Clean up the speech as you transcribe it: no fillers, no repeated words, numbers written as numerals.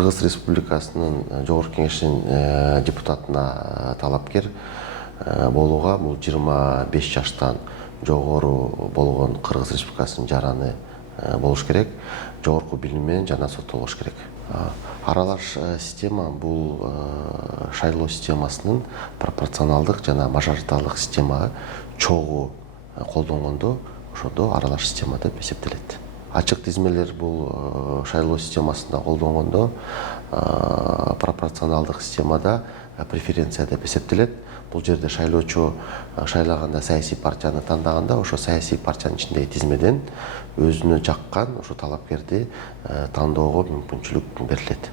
Кыргыз Республикасынын Жогорку Кеңешинин депутатына талапкер болууга бул 25 жаштан жогору болгон Кыргыз Республикасынын жараны болуш керек, жогорку билими менен жана соттолуп болуш керек. Аралаш система бул шайлоо системасынын пропорционалдык жана мажоритарлык системага чогуу колдонгондо ошондо аралаш система деп эсептелет. Ачык тизмелер бул шайлоо системасында колдонгондо пропорционалдык системада преференция деп эсептелет. Бул жерде шайлоочу шайлаганда саясий партияны тандаганда ошо саясий партиянын ичиндеги тизмеден өзүнө жаккан ошо талапкерди тандоого мүмкүнчүлүк берилет.